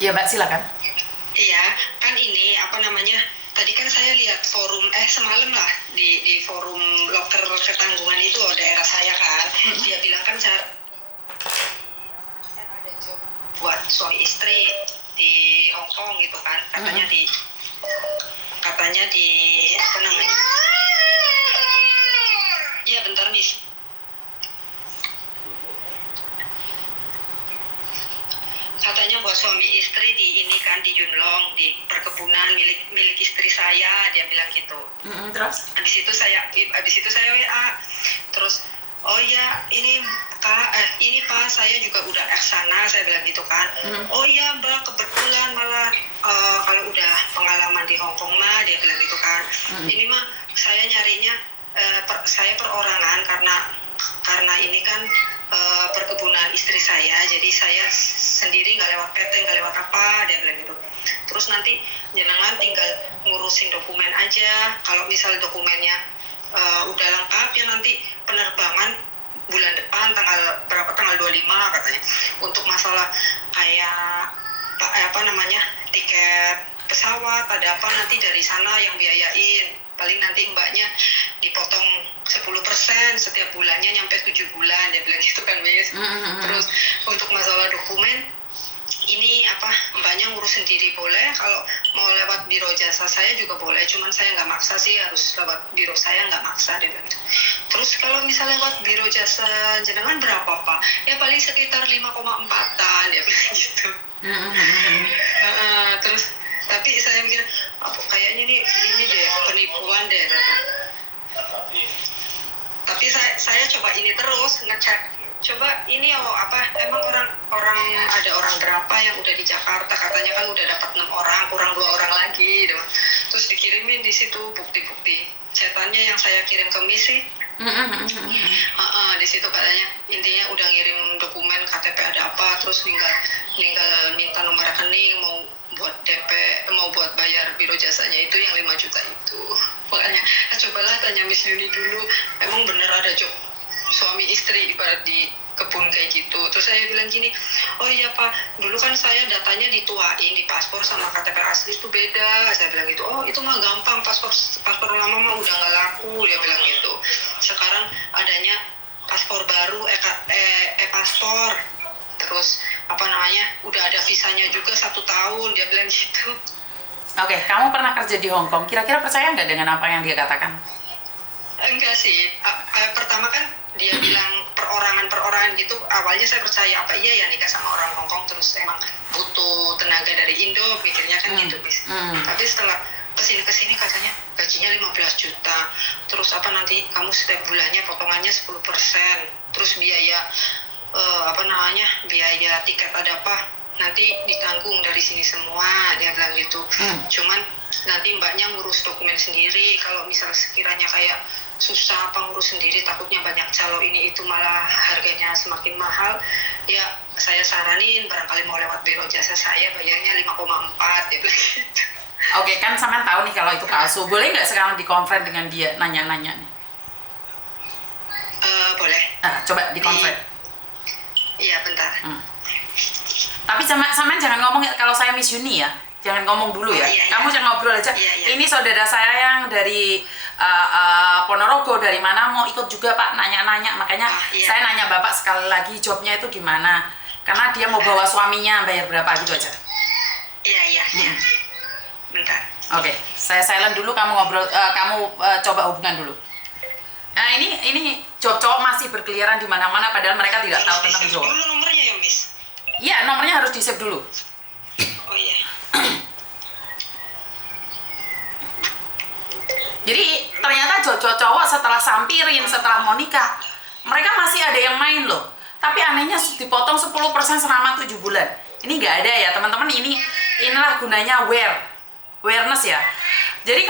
Iya Mbak, silakan. Iya, kan ini apa namanya? Tadi kan saya lihat forum semalam lah di forum loker ketanggungan itu daerah saya kan. Dia bilang kan ada job buat suami istri di Hong Kong gitu kan. Katanya di apa namanya? Iya bentar Miss. Katanya buat suami istri di ini kan di Yunlong, di perkebunan milik istri saya, dia bilang gitu. Terus? Habis itu saya WA, terus oh ya ini Pak saya juga udah sana, saya bilang gitu kan. Oh iya Mbak, kebetulan malah kalau udah pengalaman di Hong Kong mah, dia bilang gitu kan. Ini mah saya nyarinya saya perorangan karena ini kan perkebunan istri saya, jadi saya sendiri nggak lewat PT, nggak lewat apa, dia bilang gitu. Terus nanti jenengan tinggal ngurusin dokumen aja, kalau misal dokumennya udah lengkap ya nanti penerbangan bulan depan tanggal 25 katanya. Untuk masalah kayak tiket pesawat ada apa nanti dari sana yang biayain, paling nanti mbaknya dipotong 10% setiap bulannya nyampe 7 bulan, dia bilang gitu kan Miss. Terus untuk masalah dokumen ini mbaknya ngurus sendiri boleh, kalau mau lewat biro jasa saya juga boleh, cuman saya nggak maksa sih harus lewat biro saya, nggak maksa, dia bilang gitu. Terus kalau misalnya lewat biro jasa jenengan berapa Pak? Ya paling sekitar 5,4-an, dia bilang gitu. Terus tapi saya mikir kayaknya ini deh penipuan deh. Tapi saya coba ini terus ngecek, coba ini emang orang ada orang berapa yang udah di Jakarta, katanya kan udah dapat 6 orang, kurang 2 orang lagi gitu. Terus dikirimin di situ bukti-bukti chatannya yang saya kirim ke misi. Di situ katanya intinya udah ngirim dokumen KTP ada apa, terus tinggal minta nomor rekening, mau buat DP, mau buat bayar biro jasanya itu yang 5 juta itu. Makanya cobalah tanya Miss Yuni dulu, emang bener ada job suami istri ibarat di kebun kayak gitu. Terus saya bilang gini, oh iya Pak, dulu kan saya datanya dituain di paspor sama KTP asli itu beda. Saya bilang gitu, oh itu mah gampang, paspor lama mah udah nggak laku, dia bilang gitu. Sekarang adanya paspor baru, paspor, terus udah ada visanya juga 1 tahun, dia bilang gitu. Oke, kamu pernah kerja di Hong Kong, kira-kira percaya nggak dengan apa yang dia katakan? Enggak sih, pertama kan dia bilang perorangan gitu, awalnya saya percaya apa iya ya nikah sama orang Hong Kong terus emang butuh tenaga dari Indo, pikirnya kan gitu Bis. Tapi setelah kesini katanya gajinya 15 juta, terus nanti kamu setiap bulannya potongannya 10%, terus biaya biaya tiket ada apa nanti ditanggung dari sini semua, dia bilang gitu. Cuman nanti mbaknya ngurus dokumen sendiri, kalau misal sekiranya kayak susah ngurus sendiri, takutnya banyak calo ini itu malah harganya semakin mahal, ya saya saranin barangkali mau lewat biro jasa saya bayarnya 5,4, dia bilang gitu. Oke, kan sampean tahu nih kalau itu palsu, boleh nggak sekarang dikonfront dengan dia, nanya-nanya nih? Boleh. Coba dikonfront. Iya bentar. Tapi sampean jangan ngomong kalau saya Miss Yuni ya, jangan ngomong dulu ya. Iya. Kamu jangan ngobrol aja. Iya. Ini saudara saya yang dari Ponorogo, dari mana mau ikut juga Pak, nanya-nanya. Makanya saya nanya Bapak sekali lagi jobnya itu di mana, karena dia mau bawa suaminya, bayar berapa gitu aja. Iya. Bentar. Oke, saya silent dulu, kamu ngobrol, kamu coba hubungan dulu. Nah ini job cowok masih berkeliaran di mana-mana padahal mereka tidak tahu tentang job. Dulu nomornya ya Miss? Iya, nomornya harus di save dulu. Oh iya. Jadi ternyata cowok setelah sampirin, setelah mau nikah, mereka masih ada yang main loh. Tapi anehnya dipotong 10% selama 7 bulan. Ini nggak ada ya teman-teman, inilah gunanya awareness ya. Jadi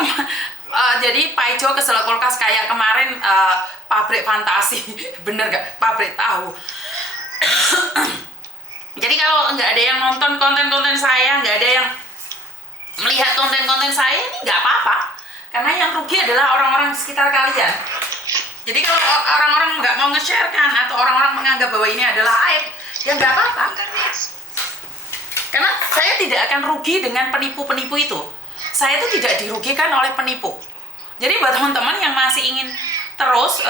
jadi Pak Ijo kesel kulkas kayak kemarin pabrik fantasi, bener nggak? Pabrik tahu. Jadi kalau nggak ada yang nonton konten-konten saya, nggak ada yang melihat konten-konten saya, ini nggak apa-apa. Karena yang rugi adalah orang-orang di sekitar kalian. Jadi kalau orang-orang nggak mau nge-sharekan atau orang-orang menganggap bahwa ini adalah aib, ya nggak apa-apa. Karena saya tidak akan rugi dengan penipu-penipu itu. Saya itu tidak dirugikan oleh penipu. Jadi buat teman-teman yang masih ingin terus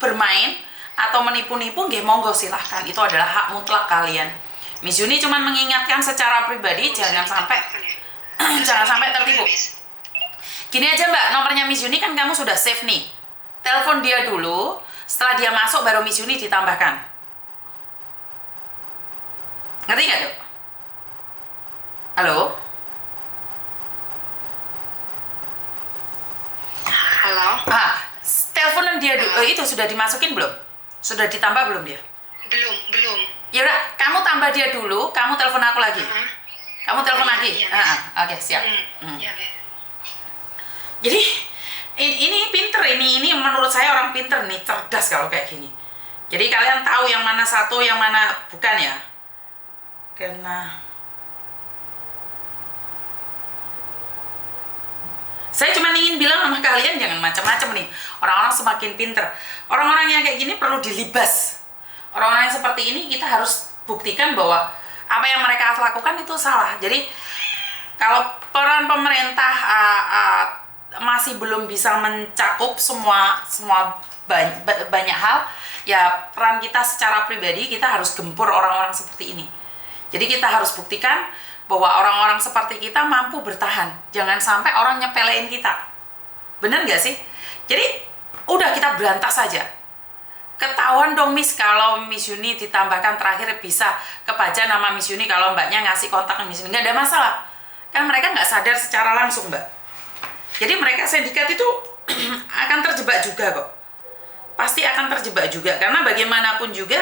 bermain atau menipu-nipu, nggih monggo silahkan. Itu adalah hak mutlak kalian. Miss Yuni cuma mengingatkan secara pribadi jangan sampai jangan sampai tertipu. Gini aja Mbak, nomornya Miss Yuni kan kamu sudah save nih. Telepon dia dulu, setelah dia masuk baru Miss Yuni ditambahkan. Ngerti nggak Dok? Halo? Halo. Teleponan dia dulu, itu sudah dimasukin belum? Sudah ditambah belum dia? Belum. Ya udah, kamu tambah dia dulu, kamu telepon aku lagi. Kamu telepon lagi. Iya. Oke, siap. Iya, Jadi ini pinter, ini menurut saya orang pinter nih, cerdas kalau kayak gini. Jadi kalian tahu yang mana satu, yang mana bukan ya? Karena saya cuma ingin bilang sama kalian jangan macam-macam nih. Orang-orang semakin pinter. Orang-orang yang kayak gini perlu dilibas. Orang-orang yang seperti ini kita harus buktikan bahwa apa yang mereka lakukan itu salah. Jadi kalau peran pemerintah masih belum bisa mencakup semua banyak hal, ya peran kita secara pribadi kita harus gempur orang-orang seperti ini. Jadi kita harus buktikan bahwa orang-orang seperti kita mampu bertahan. Jangan sampai orang nyepelein kita. Bener nggak sih? Jadi udah kita berantas saja. Ketahuan dong Miss kalau Miss Yuni ditambahkan terakhir bisa kebaca nama Miss Yuni kalau mbaknya ngasih kontak ke Miss Yuni. Nggak ada masalah. Kan mereka nggak sadar secara langsung mbak. Jadi mereka sindikat itu akan terjebak juga kok. Pasti akan terjebak juga. Karena bagaimanapun juga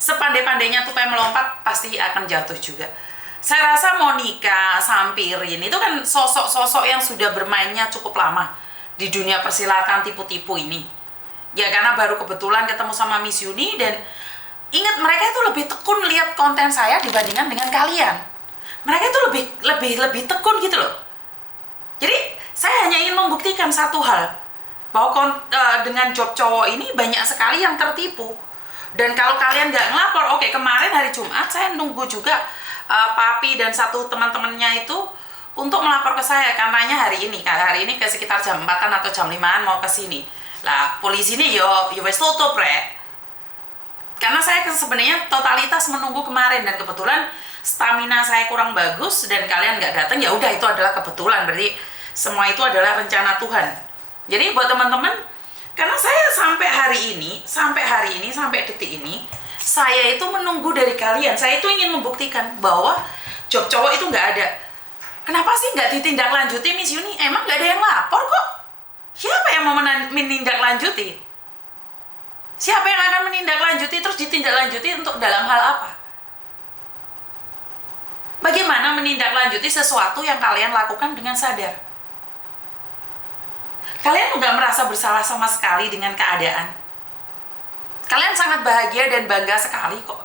sepandai-pandainya tupai melompat pasti akan jatuh juga. Saya rasa Monica Sampirin itu kan sosok-sosok yang sudah bermainnya cukup lama di dunia persilatan tipu-tipu ini. Ya karena baru kebetulan ketemu sama Miss Yuni dan ingat mereka itu lebih tekun lihat konten saya dibandingkan dengan kalian. Mereka itu lebih tekun gitu loh. Jadi saya hanya ingin membuktikan satu hal bahwa dengan job cowok ini banyak sekali yang tertipu. Dan kalau kalian nggak ngelapor, oke kemarin hari Jumat saya nunggu juga Papi dan satu teman-temannya itu untuk melapor ke saya karenanya hari ini ke sekitar jam 4-an atau jam 5-an mau ke sini. Lah polisi ini yo wes tutup rek. Karena saya sebenarnya totalitas menunggu kemarin dan kebetulan stamina saya kurang bagus dan kalian nggak datang, ya udah itu adalah kebetulan, berarti semua itu adalah rencana Tuhan. Jadi buat teman-teman, karena saya sampai detik ini saya itu menunggu dari kalian. Saya itu ingin membuktikan bahwa job cowok itu nggak ada. Kenapa sih nggak ditindaklanjuti Miss Yuni? Emang nggak ada yang lapor kok? Siapa yang mau menindaklanjuti? Siapa yang akan menindaklanjuti terus ditindaklanjuti untuk dalam hal apa? Bagaimana menindaklanjuti sesuatu yang kalian lakukan dengan sadar? Kalian nggak merasa bersalah sama sekali dengan keadaan. Kalian sangat bahagia dan bangga sekali kok.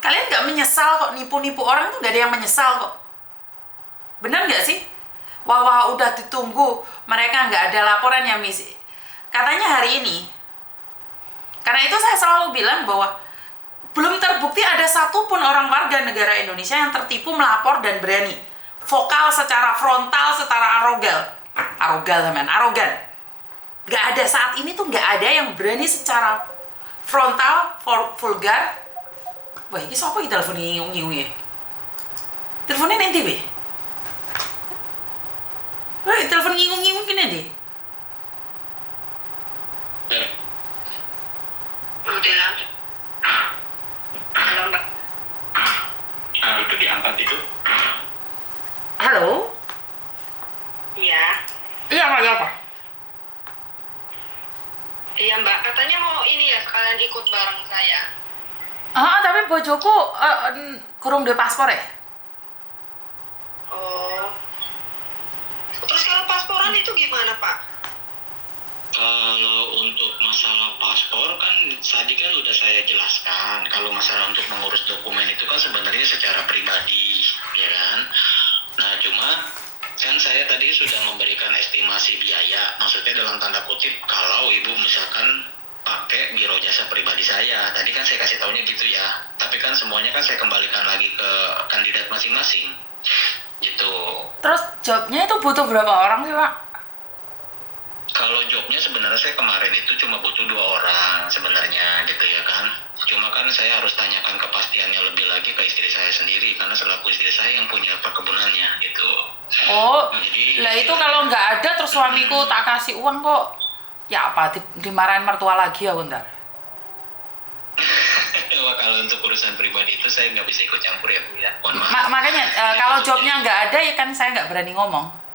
Kalian nggak menyesal kok, nipu-nipu orang itu nggak ada yang menyesal kok. Bener nggak sih? Wah, udah ditunggu, mereka nggak ada laporan ya Miss. Katanya hari ini. Karena itu saya selalu bilang bahwa belum terbukti ada satupun orang warga negara Indonesia yang tertipu melapor dan berani. Vokal secara frontal, secara arogan. Nggak ada saat ini tuh nggak ada yang berani secara frontal, vulgar. Wah, ini siapa yang telepon ngiung-ngiung ya? Teleponnya nanti be? Wah, telepon ngiung-ngiung gini deh. Udah. Halo mbak. Itu diangkat itu. Halo? Iya. Iya apa? Iya mbak, katanya mau ini ya sekalian ikut bareng saya. Tapi bojoku kurang duwe paspor ya? Oh. Terus kalau pasporan itu gimana pak? Kalau untuk masalah paspor kan tadi kan udah saya jelaskan. Kalau masalah untuk mengurus dokumen itu kan sebenarnya secara pribadi, ya kan. Nah cuma kan saya tadi sudah memberikan estimasi biaya, maksudnya dalam tanda kutip kalau ibu misalkan pakai biro jasa pribadi saya. Tadi kan saya kasih taunya gitu ya. Tapi kan semuanya kan saya kembalikan lagi ke kandidat masing-masing. Gitu. Terus jobnya itu butuh berapa orang sih Pak? Kalau jobnya sebenarnya saya kemarin itu cuma butuh 2 orang sebenarnya gitu ya kan. Cuma kan saya harus tanyakan kepastiannya lebih lagi ke istri saya sendiri karena selaku istri saya yang punya perkebunannya gitu. Oh, Jadi lah itu kalau nggak ada terus suamiku tak kasih uang kok, ya apa dimarahin mertua lagi ya bentar. Wah, kalau untuk urusan pribadi itu saya nggak bisa ikut campur ya Bu ya. Mohon maaf. Makanya kalau jobnya nggak ada ya kan saya nggak berani ngomong.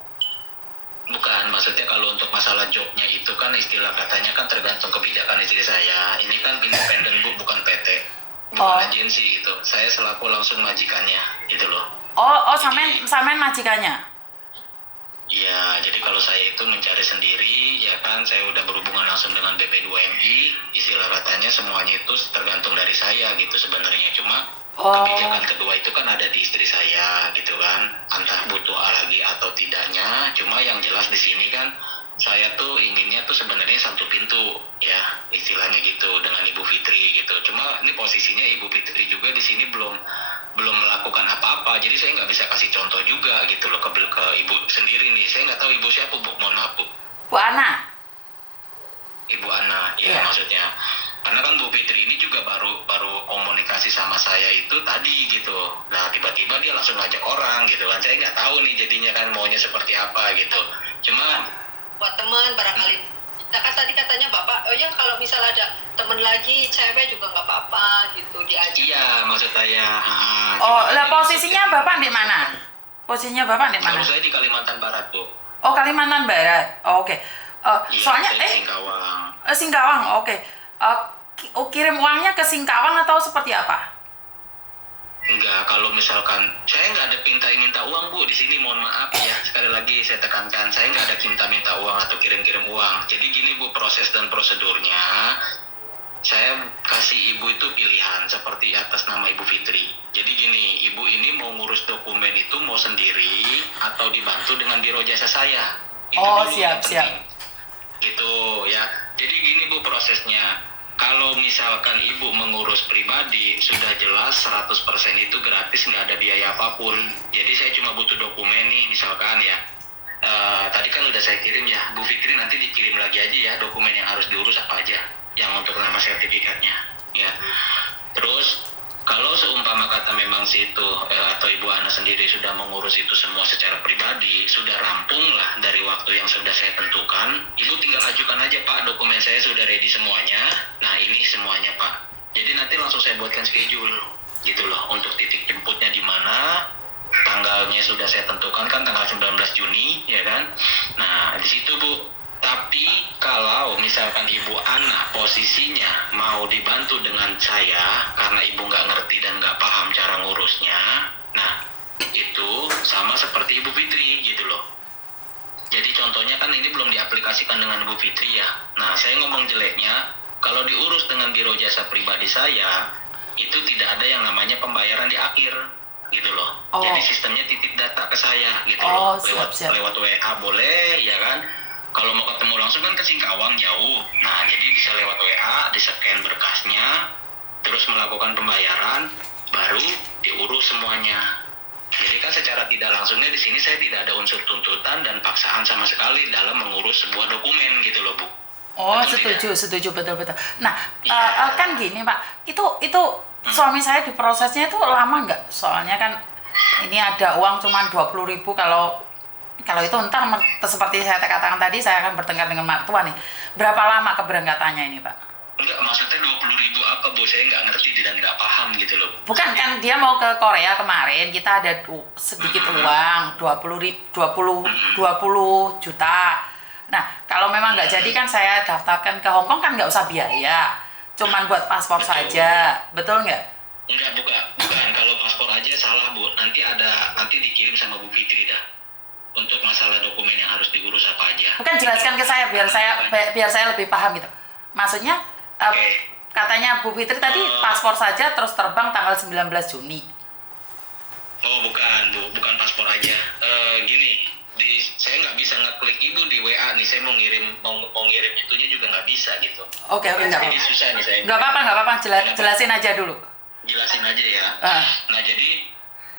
Bukan, maksudnya kalau untuk masalah jobnya itu kan istilah katanya kan tergantung kebijakan istri saya. Ini kan independen Bu, bukan PT, bukan agensi gitu. Saya selaku langsung majikannya gitu loh. Oh, sampean majikannya. Iya, jadi kalau saya itu mencari sendiri, ya kan, saya udah berhubungan langsung dengan BP2MI, istilah katanya semuanya itu tergantung dari saya gitu sebenarnya. Cuma kebijakan kedua itu kan ada di istri saya gitu kan, entah butuh lagi atau tidaknya. Cuma yang jelas di sini kan, saya tuh inginnya tuh sebenarnya satu pintu, ya istilahnya gitu dengan Ibu Fitri gitu. Cuma ini posisinya Ibu Fitri juga di sini belum melakukan apa-apa, jadi saya nggak bisa kasih contoh juga gitu loh ke ibu sendiri nih. Saya nggak tahu ibu siapa Bu, mohon maaf Bu. Bu Ana. Ibu Ana, ya maksudnya. Karena kan Bu Fitri ini juga baru komunikasi sama saya itu tadi gitu. Nah tiba-tiba dia langsung ngajak orang gitu kan. Saya nggak tahu nih jadinya kan maunya seperti apa gitu. Cuma buat teman barangkali. Nah kan tadi katanya Bapak, oh ya kalau misal ada temen lagi cewek juga nggak apa-apa gitu diajak. iya, maksud saya. Oh, lah posisinya Bapak di mana? Posisinya Bapak di mana? Kalau saya di Kalimantan Barat Bu. Oh, Kalimantan Barat. Oh, oke. Iya, Soalnya saya di Singkawang. Singkawang. Oke. Kirim uangnya ke Singkawang atau seperti apa? Enggak, kalau misalkan saya nggak ada minta uang Bu di sini, mohon maaf ya, sekali lagi saya tekankan, saya nggak ada minta uang atau kirim uang. Jadi gini Bu, proses dan prosedurnya saya kasih ibu itu pilihan seperti atas nama Ibu Fitri. Jadi gini, ibu ini mau ngurus dokumen itu mau sendiri atau dibantu dengan biro jasa saya. Itu dulu yang penting. Gitu ya. Jadi gini Bu prosesnya. Kalau misalkan ibu mengurus pribadi, sudah jelas 100% itu gratis, nggak ada biaya apapun. Jadi saya cuma butuh dokumen nih, misalkan ya. Tadi kan udah saya kirim ya, Bu Fitri nanti dikirim lagi aja ya dokumen yang harus diurus apa aja, yang untuk nama sertifikatnya. Ya. Terus kalau seumpama kata memang situ atau Ibu Ana sendiri sudah mengurus itu semua secara pribadi, sudah rampung lah dari waktu yang sudah saya tentukan, Ibu tinggal ajukan aja Pak, dokumen saya sudah ready semuanya. Nah ini semuanya Pak. Jadi nanti langsung saya buatkan schedule gitu loh untuk titik jemputnya di mana, tanggalnya sudah saya tentukan kan tanggal 19 Juni ya kan. Nah di situ Bu. Tapi kalau misalkan Ibu Ana posisinya mau dibantu dengan saya karena Ibu nggak ngerti dan nggak paham cara ngurusnya, nah itu sama seperti Ibu Fitri gitu loh. Jadi contohnya kan ini belum diaplikasikan dengan Ibu Fitri ya. Nah saya ngomong jeleknya, kalau diurus dengan biro jasa pribadi saya, itu tidak ada yang namanya pembayaran di akhir gitu loh. Jadi sistemnya titip data ke saya gitu loh. Lewat WA boleh ya kan. Kalau mau ketemu langsung kan ke Singkawang jauh. Nah, jadi bisa lewat WA, di-scan berkasnya, terus melakukan pembayaran, baru diurus semuanya. Jadi kan secara tidak langsungnya di sini saya tidak ada unsur tuntutan dan paksaan sama sekali dalam mengurus sebuah dokumen gitu loh, Bu. Oh, setuju betul. Nah, kan gini, Pak. Itu suami saya di prosesnya itu lama nggak? Soalnya kan ini ada uang cuma 20.000 kalau itu ntar seperti saya katakan tadi, saya akan bertengkar dengan mertua nih. Berapa lama keberangkatannya ini Pak? Enggak, maksudnya 20.000 apa Bu? Saya nggak ngerti dan nggak paham gitu loh. Bukan, kan dia mau ke Korea kemarin, kita ada sedikit uang, 20 juta. Nah, kalau memang nggak jadi kan saya daftarkan ke Hong Kong kan nggak usah biaya. Cuman buat paspor saja, betul nggak? Enggak, bukan. Kalau paspor aja salah Bu. Nanti dikirim sama Bu Fitri dah. Untuk masalah dokumen yang harus diurus apa aja. Bukan, jelaskan ke saya biar saya lebih paham gitu. Maksudnya katanya Bu Fitri tadi paspor saja terus terbang tanggal 19 Juni. Oh bukan Bu, bukan paspor aja. Gini, di saya nggak bisa ngeklik ibu di WA nih, saya mau ngirim itunya juga nggak bisa gitu. Oke, nggak Jadi apa-apa. susah nih saya. Nggak apa-apa. Jelasin aja dulu. Jelasin aja ya. Nah jadi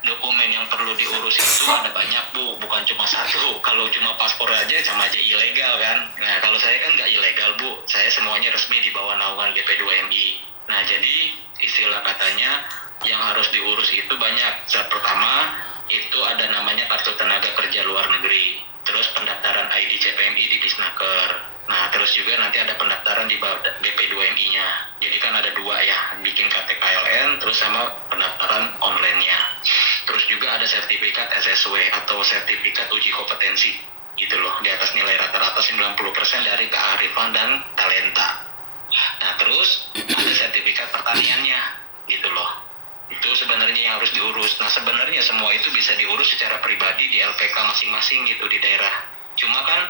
dokumen yang perlu diurus itu ada banyak bu, bukan cuma satu. Kalau cuma paspor aja sama aja ilegal kan. Nah kalau saya kan nggak ilegal bu, saya semuanya resmi di bawah naungan BP2MI. Nah jadi istilah katanya yang harus diurus itu banyak. Yang pertama itu ada namanya kartu tenaga kerja luar negeri, terus pendaftaran ID CPMI di Disnaker. Nah terus juga nanti ada pendaftaran di BP2MI-nya. Jadi kan ada dua ya, bikin KTPLN terus sama pendaftaran online-nya. Terus juga ada sertifikat SSW atau sertifikat uji kompetensi gitu loh, di atas nilai rata-rata 90% dari kearifan dan talenta. Nah terus ada sertifikat pertaniannya gitu loh, itu sebenarnya yang harus diurus. Nah sebenarnya semua itu bisa diurus secara pribadi di LPK masing-masing gitu di daerah. Cuma kan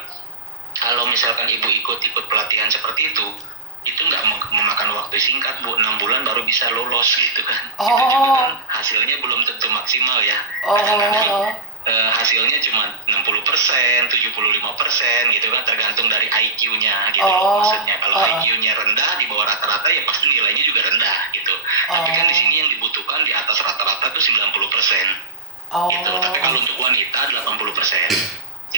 kalau misalkan ibu ikut pelatihan seperti itu nggak memakan waktu singkat bu, 6 bulan baru bisa lolos gitu kan. Itu juga kan hasilnya belum tentu maksimal ya. Kadang-kadang hasilnya cuma 60%, 75% gitu kan, tergantung dari IQ-nya gitu loh. Maksudnya kalau IQ-nya rendah di bawah rata-rata ya pasti nilainya juga rendah gitu. Tapi kan di sini yang dibutuhkan di atas rata-rata tuh 90% gitu. Tapi kalau untuk wanita 80%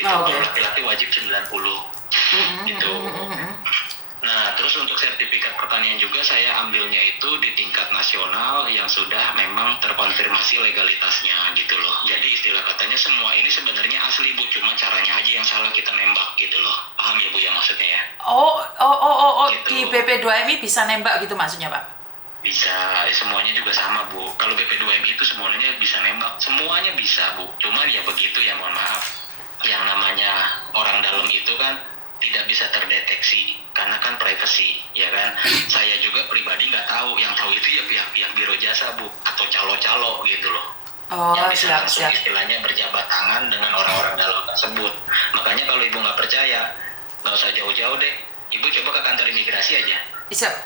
gitu. Kalau laki-laki wajib 90 gitu. Nah, terus untuk sertifikat pertanian juga saya ambilnya itu di tingkat nasional yang sudah memang terkonfirmasi legalitasnya gitu loh. Jadi istilah katanya semua ini sebenarnya asli bu, cuma caranya aja yang salah kita nembak gitu loh. Paham ya bu ya maksudnya ya? Gitu. Di BP2MI bisa nembak gitu maksudnya pak? Bisa, semuanya juga sama bu. Kalau BP2MI itu semuanya bisa nembak, semuanya bisa bu. Cuma ya begitu ya, mohon maaf. Yang namanya orang dalam itu kan tidak bisa terdeteksi karena kan privacy ya kan. Saya juga pribadi nggak tahu, yang tahu itu ya pihak-pihak biro jasa bu, atau calo-calo gitu loh, yang bisa langsung istilahnya berjabat tangan dengan orang-orang dalam tersebut. Makanya kalau ibu nggak percaya, nggak usah jauh-jauh deh, ibu coba ke kantor imigrasi aja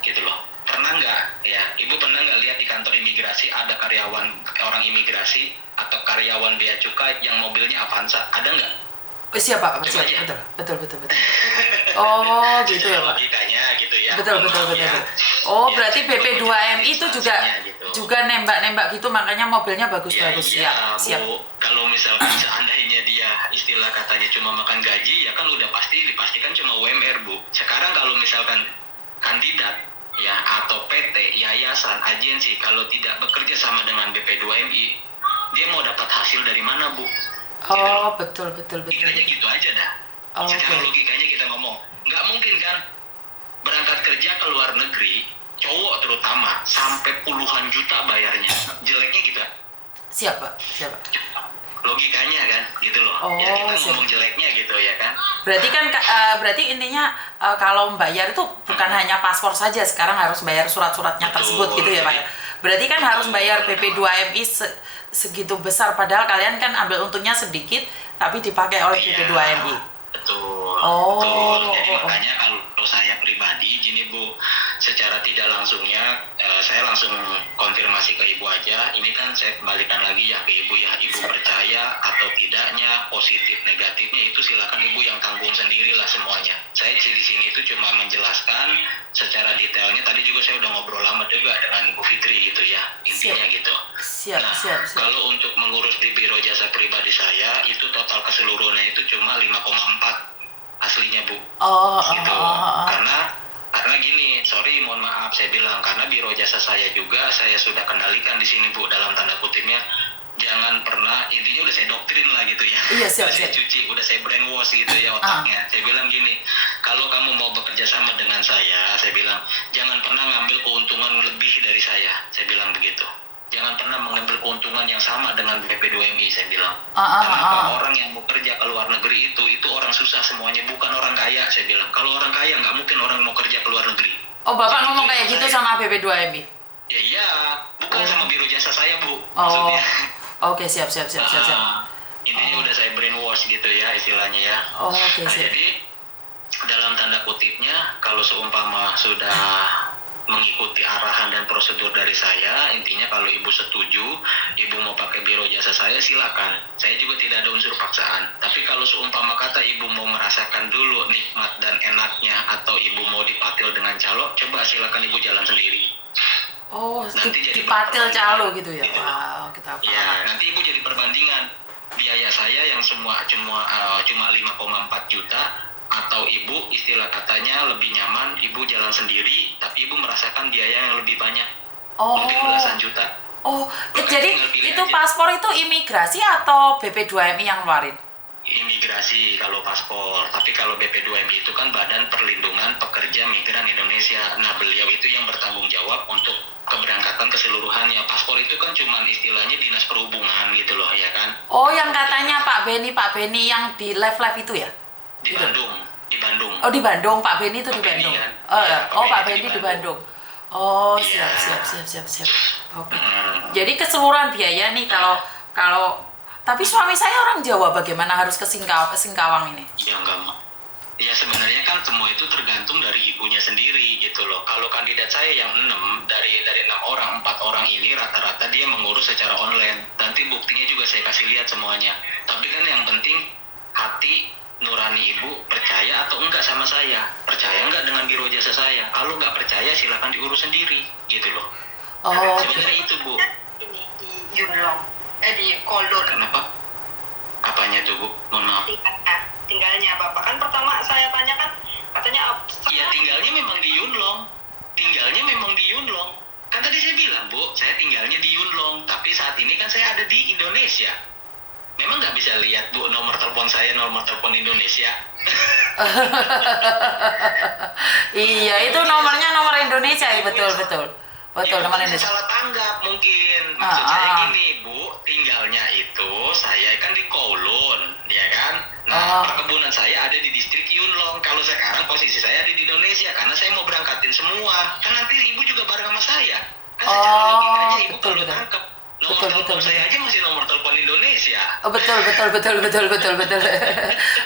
gitu loh. Pernah nggak ya, ibu pernah nggak lihat di kantor imigrasi ada karyawan orang imigrasi atau karyawan bea cukai yang mobilnya Avanza, ada nggak? Siapa? Betul. Oh, gitu ya, Pak. Logikanya gitu ya. Betul. Ya. Oh, Ya, berarti BP2MI itu gitu. juga nembak-nembak gitu, makanya mobilnya bagus-bagus. Ya, Siap. Bu, kalau misalkan seandainya dia istilah katanya cuma makan gaji, ya kan udah dipastikan cuma UMR, Bu. Sekarang kalau misalkan kandidat ya atau PT, yayasan, agensi kalau tidak bekerja sama dengan BP2MI, dia mau dapat hasil dari mana, Bu? Oh, betul. Logikanya gitu aja dah. Secara logikanya kita ngomong, nggak mungkin kan berangkat kerja ke luar negeri, cowok terutama, sampai puluhan juta bayarnya. Jeleknya gitu. Siapa? Logikanya kan, gitu loh. Ya kita ngomong jeleknya gitu ya kan. Berarti intinya kalau membayar itu bukan hanya paspor saja, sekarang harus bayar surat-suratnya tersebut gitu ya Pak. Berarti kan harus bayar BP2MI segitu besar, padahal kalian kan ambil untungnya sedikit tapi dipakai oleh BP2MI. Betul. Jadi makanya kalau saya pribadi gini Bu, secara tidak langsungnya saya langsung konfirmasi ke ibu aja. Ini kan saya kembalikan lagi ya ke ibu ya. Ibu percaya atau tidaknya, positif negatifnya itu silakan ibu yang tanggung sendirilah semuanya. Saya di sini itu cuma menjelaskan secara detailnya. Tadi juga saya udah ngobrol lama juga dengan Bu Fitri gitu ya. Intinya gitu. Siap. Kalau untuk mengurus di biro jasa pribadi saya itu total keseluruhannya itu cuma 5,4 aslinya Bu. Gitu. Karena gini, sorry mohon maaf saya bilang, karena biro jasa saya juga saya sudah kendalikan di sini Bu, dalam tanda kutipnya jangan pernah, intinya udah saya doktrin lah gitu ya. Iya, siap. Udah saya cuci, udah saya brainwash gitu ya otaknya. Saya bilang gini, kalau kamu mau bekerja sama dengan saya bilang jangan pernah ngambil keuntungan lebih dari saya bilang begitu. Jangan pernah mengambil keuntungan yang sama dengan BP2MI, saya bilang. Kenapa orang yang mau kerja ke luar negeri itu orang susah semuanya, bukan orang kaya, saya bilang. Kalau orang kaya nggak mungkin orang mau kerja ke luar negeri. Oh, Bapak ngomong kayak gitu sama BP2MI? Ya iya, bukan sama biro jasa saya Bu. Maksudnya. Oke, siap. Intinya udah saya brainwash gitu ya istilahnya ya. Siap. Jadi dalam tanda kutipnya kalau seumpama sudah mengikuti arahan dan prosedur dari saya. Intinya kalau ibu setuju, ibu mau pakai biro jasa saya, silakan. Saya juga tidak ada unsur paksaan. Tapi kalau seumpama kata ibu mau merasakan dulu nikmat dan enaknya, atau ibu mau dipatil dengan calo, coba silakan ibu jalan sendiri. Oh, Nanti jadi dipatil calo perbandingan, gitu ya. gitu. Wow, kita Ya, paham. nanti ibu jadi perbandingan biaya saya yang cuma 5,4 juta, atau ibu istilah katanya lebih nyaman ibu jalan sendiri tapi ibu merasakan biaya yang lebih banyak, Oh. mungkin belasan juta. Oh, Makanya jadi tinggal pilih itu aja. paspor itu imigrasi atau BP2MI yang ngeluarin? Imigrasi kalau paspor, tapi kalau BP2MI itu kan Badan Perlindungan Pekerja Migran Indonesia. Nah, beliau itu yang bertanggung jawab untuk keberangkatan keseluruhannya. Paspor itu kan cuma istilahnya dinas perhubungan gitu loh, ya kan? Oh, yang katanya Pak Beni yang di live itu ya? Di Gitu. Bandung. Oh, di Bandung, Pak Beni itu di Pak Beni Bandung. kan? Oh, Iya, Pak Beni Beni di di Bandung. Oh, siap. Iya. Oke. Mm. Jadi keseluruhan biaya nih kalau tapi suami saya orang Jawa, bagaimana harus ke Singkawang ini? Ya enggak mau. Ya sebenarnya kan semua itu tergantung dari ibunya sendiri gitu loh. Kalau kandidat saya yang 6 dari 6 orang, 4 orang ini rata-rata dia mengurus secara online. Nanti buktinya juga saya kasih lihat semuanya. Tapi kan yang penting hati nurani ibu percaya atau enggak sama saya. Percaya enggak dengan biro jasa saya? Kalau enggak percaya silakan diurus sendiri gitu loh. Oh, Sebenarnya itu Bu. Ini di Yunlong, di Kolon. Kenapa? Apanya tuh Bu? Mohon maaf. Tinggalnya Bapak kan pertama saya tanya kan katanya Iya, tinggalnya memang di Yunlong. Kan tadi saya bilang, Bu, saya tinggalnya di Yunlong. Tapi saat ini kan saya ada di Indonesia. Memang nggak bisa lihat, Bu, nomor telepon saya, nomor telepon Indonesia. iya, itu nomornya nomor Indonesia ya, betul. Betul, Ya, nomor mungkin Indonesia. salah tanggap mungkin. Maksud saya gini, Bu, tinggalnya itu saya kan di Kowloon, ya kan? Nah, perkebunan saya ada di distrik Yunlong. Kalau sekarang posisi saya ada di Indonesia karena saya mau berangkatin semua. Kan nanti Ibu juga bareng sama saya. Kan secara logikanya Ibu betul. kalau tangkap nomor Betul, telepon betul. saya aja masih nomor telepon Indonesia. Oh, betul.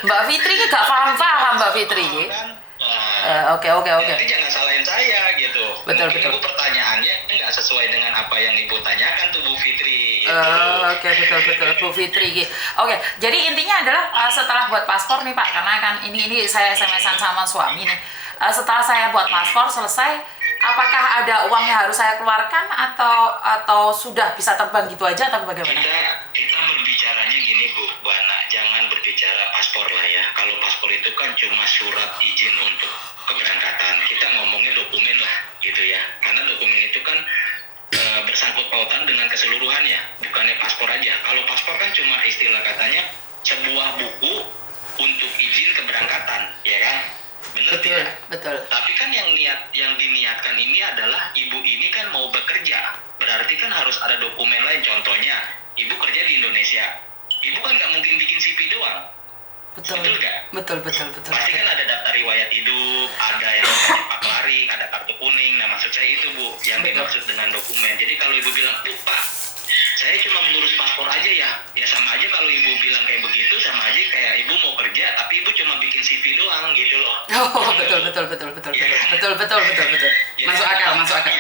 Mbak Fitri kan gak paham Mbak Fitri. Kan? Nah, Oke. jadi jangan salahin saya gitu. Betul. Ibu pertanyaannya nggak sesuai dengan apa yang Ibu tanyakan tuh Bu Fitri. Gitu. Oke, betul Bu Fitri. Oke, jadi intinya adalah setelah buat paspor nih Pak, karena kan ini saya SMS-an sama suami nih. Setelah saya buat paspor selesai, apakah ada uang yang harus saya keluarkan atau sudah bisa terbang gitu aja atau bagaimana? Kita berbicaranya gini Bu Ana, jangan berbicara paspor lah ya. Kalau paspor itu kan cuma surat izin untuk keberangkatan. Kita ngomongnya dokumen lah gitu ya. Karena dokumen itu kan bersangkut pautan dengan keseluruhannya, bukannya paspor aja. Kalau paspor kan cuma istilah katanya sebuah buku untuk izin keberangkatan, ya kan? Bener tidak? Betul. Tapi kan yang diniatkan ini adalah ibu ini kan mau bekerja, berarti kan harus ada dokumen lain. Contohnya, ibu kerja di Indonesia, ibu kan nggak mungkin bikin CV doang. Betul nggak? Betul. Pasti kan ada daftar riwayat hidup, ada yang namanya paklaring, ada kartu kuning. Nah, maksud saya itu Bu, yang dimaksud dengan dokumen. Jadi kalau ibu bilang, Bu Pak, saya cuma mengurus paspor aja ya sama aja. Kalau ibu bilang kayak begitu, sama aja kayak ibu mau kerja tapi ibu cuma bikin CV doang gitu loh. Oh, betul. Masuk akal.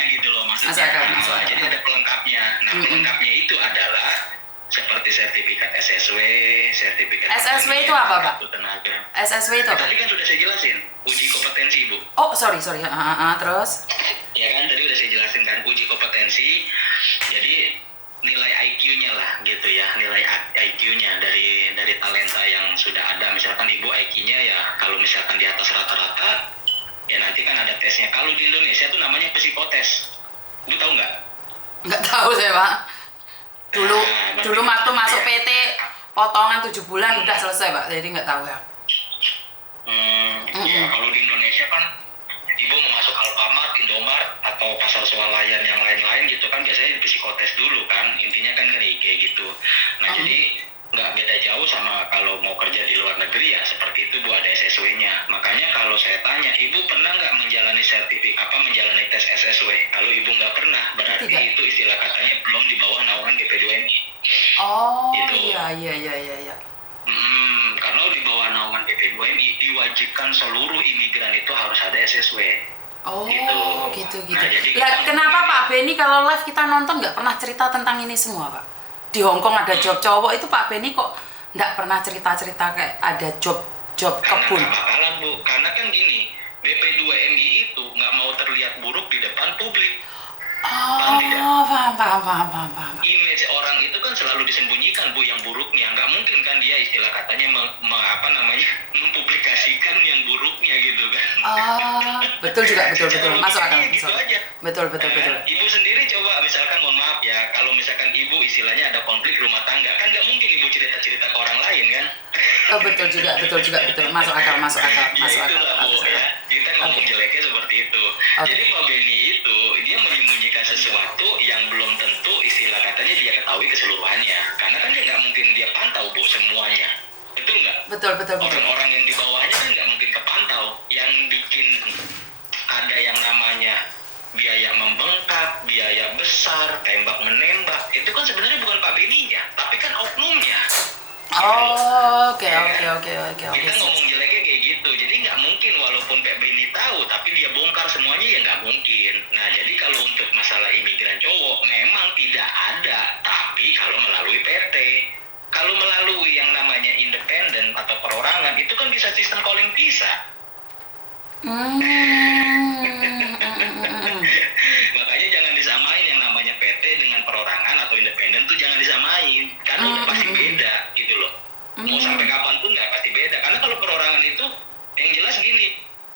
Gitu loh maksudnya. Masuk akal. Jadi ada pelengkapnya. Nah, pelengkapnya itu adalah seperti sertifikat SSW, sertifikat SSW itu apa, Pak? Tenaga. SSW itu apa? Tadi kan sudah saya jelasin, uji kompetensi Bu. Oh, sorry. Terus? Ya kan, tadi udah saya jelasin kan, uji kompetensi. Jadi nilai IQ-nya lah gitu ya, nilai IQ-nya dari talenta yang sudah ada. Misalkan ibu IQ-nya ya kalau misalkan di atas rata-rata, ya nanti kan ada tesnya. Kalau di Indonesia tuh namanya psikotes. Ibu tahu nggak? Nggak tahu saya Pak. Dulu waktu masuk PT potongan 7 bulan udah selesai Pak, jadi nggak tahu ya. Ya kalau di Indonesia kan ibu mau masuk Alfamart, Indomart atau pasar swalayan yang lain-lain gitu kan biasanya di psikotes dulu kan, intinya kan kayak gitu. Nah jadi nggak beda jauh sama kalau mau kerja di luar negeri ya seperti itu Bu, ada SSW-nya. Makanya kalau saya tanya, ibu pernah nggak menjalani menjalani tes SSW? Kalau ibu nggak pernah, berarti Tidak. itu istilah katanya belum di bawah naungan BP2MI. Oh, Gitu. iya. Karena di bawah naungan BP2MI diwajibkan seluruh imigran itu harus ada SSW. Oh, gitu. Nah, jadi Lah, kita kenapa ngomongin- Pak Beni kalau live kita nonton nggak pernah cerita tentang ini semua, Pak? Di Hong Kong ada job cowok itu Pak Beni kok nggak pernah cerita-cerita kayak ada job Karena kebun. nggak bakalan Bu, karena kan gini, BP2MI itu nggak mau terlihat buruk di depan publik. Oh, paham. Image orang itu kan selalu disembunyikan Bu yang buruknya. Nggak mungkin kan dia istilah katanya mempublikasikan yang buruknya gitu kan. Oh, betul juga, betul. Masuk akal. Gitu aja. Betul. Ibu sendiri coba misalkan mohon maaf ya, kalau misalkan ibu istilahnya ada konflik rumah tangga, kan nggak mungkin ibu cerita-cerita ke orang lain kan. Oh, betul juga. Masuk akal. Ya itulah Bu ya. Kita ngomong Oke. jeleknya seperti itu. Oke. Jadi Pak Beni itu dia menyembunyikan sesuatu yang belum tentu istilah katanya dia ketahui keseluruhannya. Karena kan dia nggak mungkin dia pantau Bu semuanya. Betul nggak? Betul. Orang-orang yang di bawahnya kan nggak mungkin kepantau. Yang bikin ada yang namanya biaya membengkak, biaya besar, tembak menembak, itu kan sebenarnya bukan Pak Beninya, tapi kan oknumnya. Oh, oke. Kita ngomong jeleknya kayak gitu, jadi nggak mungkin walaupun Pak Beni tahu, tapi dia bongkar semuanya ya nggak mungkin. Nah jadi kalau untuk masalah imigran cowok memang tidak ada, tapi kalau melalui PT. Kalau melalui yang namanya independen atau perorangan itu kan bisa sistem calling visa. Makanya jangan disamain yang namanya PT dengan perorangan atau independen tuh jangan disamain, karena udah pasti beda gitu loh. Mau sampai kapanpun nggak pasti beda, karena kalau perorangan itu yang jelas gini,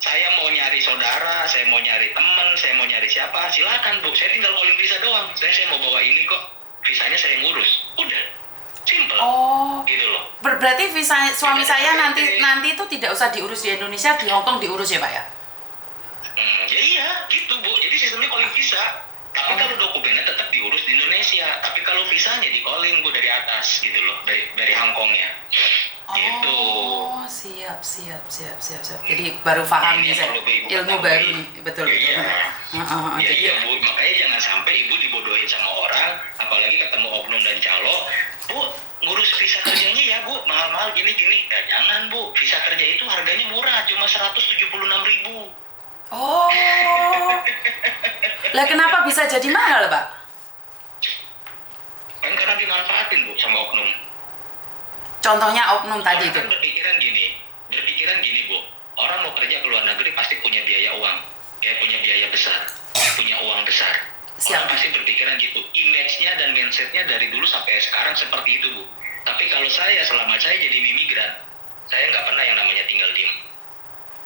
saya mau nyari saudara, saya mau nyari teman, saya mau nyari siapa, silakan Bu, saya tinggal calling visa doang, saya mau bawa ini kok, visanya saya ngurus, udah, simple. Oh, Gitu loh. berarti visa suami saya nanti itu tidak usah diurus di Indonesia, di Hong Kong diurus ya Pak ya? Ya iya, gitu Bu. Jadi sistemnya calling visa. Tapi kalau dokumennya tetap diurus di Indonesia. Tapi kalau visanya di calling Bu dari atas gitu loh, dari Hong Kongnya. Gitu. Oh, siap. Jadi baru paham nih saya. Ilmu baru nih, betul. Iya. Jadi Iya Bu, makanya jangan sampai ibu dibodohin sama orang, apalagi ketemu oknum dan calo. Bu, ngurus visa kerjanya ya Bu, mahal-mahal gini. Ya jangan Bu, visa kerja itu harganya murah, cuma 176.000. Oh, lah kenapa bisa jadi mahal Pak? Kan karena dimanfaatin Bu sama oknum. Contohnya oknum tadi itu. Orang kan berpikiran gini Bu, orang mau kerja ke luar negeri pasti punya biaya uang, ya punya biaya besar, punya uang besar. Siap. Orang pasti berpikiran gitu, image-nya dan mindset-nya dari dulu sampai sekarang seperti itu Bu. Tapi kalau selama saya jadi imigran, saya nggak pernah yang namanya tinggal diem.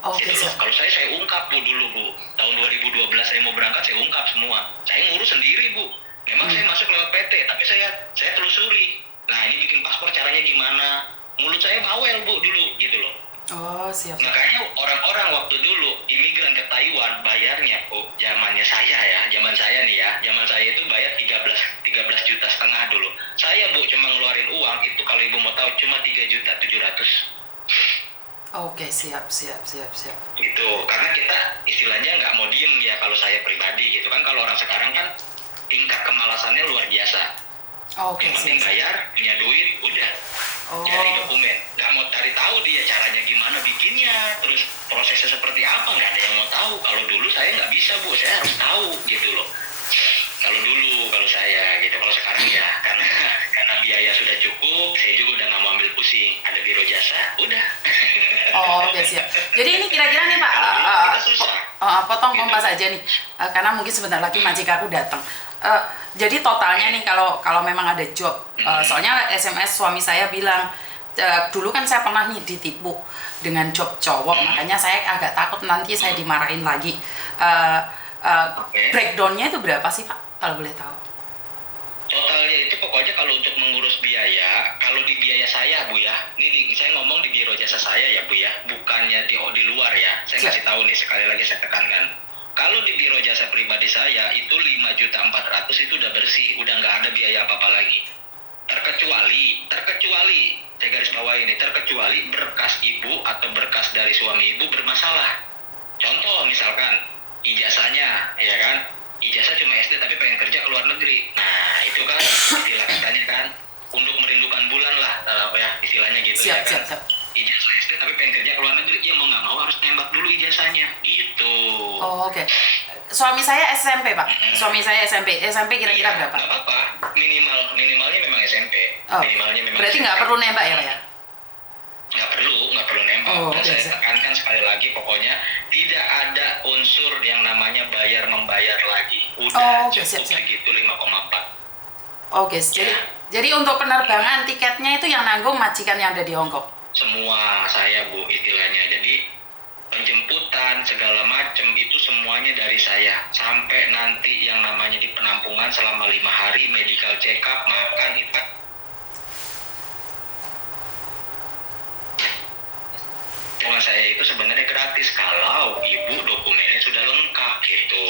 Oke, Gitu loh. siap. Kalau saya ungkap Bu dulu Bu, tahun 2012 saya mau berangkat saya ungkap semua. Saya ngurus sendiri Bu. Memang saya masuk lewat PT, tapi saya telusuri. Nah ini bikin paspor caranya gimana? Mulut saya bawel Bu dulu gitu loh. Oh, siap. Makanya orang-orang waktu dulu imigran ke Taiwan bayarnya Bu, zaman saya nih ya, zaman saya itu bayar 13 juta setengah dulu. Saya Bu cuma ngeluarin uang itu kalau ibu mau tahu cuma 3.700.000. Oke, siap. Gitu, karena kita istilahnya nggak mau diem ya kalau saya pribadi gitu kan. Kalau orang sekarang kan tingkat kemalasannya luar biasa. Oke, Yang penting siap. bayar, punya duit, udah Oh, cari dokumen. Nggak mau cari tahu dia caranya gimana bikinnya, terus prosesnya seperti apa, nggak ada yang mau tahu. Kalau dulu saya nggak bisa Bu, saya harus tahu gitu loh. Kalau saya gitu, kalau sekarang ya karena biaya sudah cukup, saya juga udah nggak mau ambil pusing. Ada biro jasa, udah. oke, siap. Jadi ini kira-kira nih Pak, Kita susah. potong kompas aja nih, karena mungkin sebentar lagi majikanku datang. Jadi totalnya nih kalau memang ada job, soalnya SMS suami saya bilang, dulu kan saya pernah nih ditipu dengan job cowok, makanya saya agak takut nanti saya dimarahin lagi. Breakdownnya itu berapa sih Pak, kalau boleh tahu? Totalnya itu pokoknya kalau untuk mengurus biaya, kalau di biaya saya Bu ya, saya ngomong di biro jasa saya ya Bu ya, bukannya di luar ya. Saya Siap. kasih tahu nih, sekali lagi saya tekankan. Kalau di biro jasa pribadi saya itu 5.400.000 itu udah bersih, udah nggak ada biaya apa-apa lagi. Terkecuali, saya garis bawah ini, terkecuali berkas ibu atau berkas dari suami ibu bermasalah. Contoh misalkan ijazahnya, ya kan? Ijazah cuma SD tapi pengen kerja ke luar negeri. Nah, itu kan istilah katanya kan untuk merindukan bulan lah, ya istilahnya gitu ya kan. Siap. Ijazah SD tapi pengen kerja ke luar negeri, ya mau nggak mau harus nembak dulu ijazahnya gitu. Oh, oke. Suami saya SMP, Pak. Suami saya SMP. SMP kira-kira berapa? Nggak apa-apa. Minimalnya memang SMP. Oh, Minimalnya memang berarti SMP. nggak perlu nembak ya, Pak ya? Nggak perlu nembak. Oh, Dan oke. saya tekankan sekali lagi, pokoknya tidak ada unsur yang namanya bayar membayar lagi. Udah Oh, oke, cukup siap. segitu 5,4. Oke, jadi untuk penerbangan tiketnya itu yang nanggung majikan yang ada di Hong Kong. Semua saya, Bu, istilahnya. Jadi penjemputan segala macam itu semuanya dari saya, sampai nanti yang namanya di penampungan selama 5 hari, medical check up, makan itu. Penampungan saya itu sebenarnya gratis kalau ibu dokumennya sudah lengkap gitu.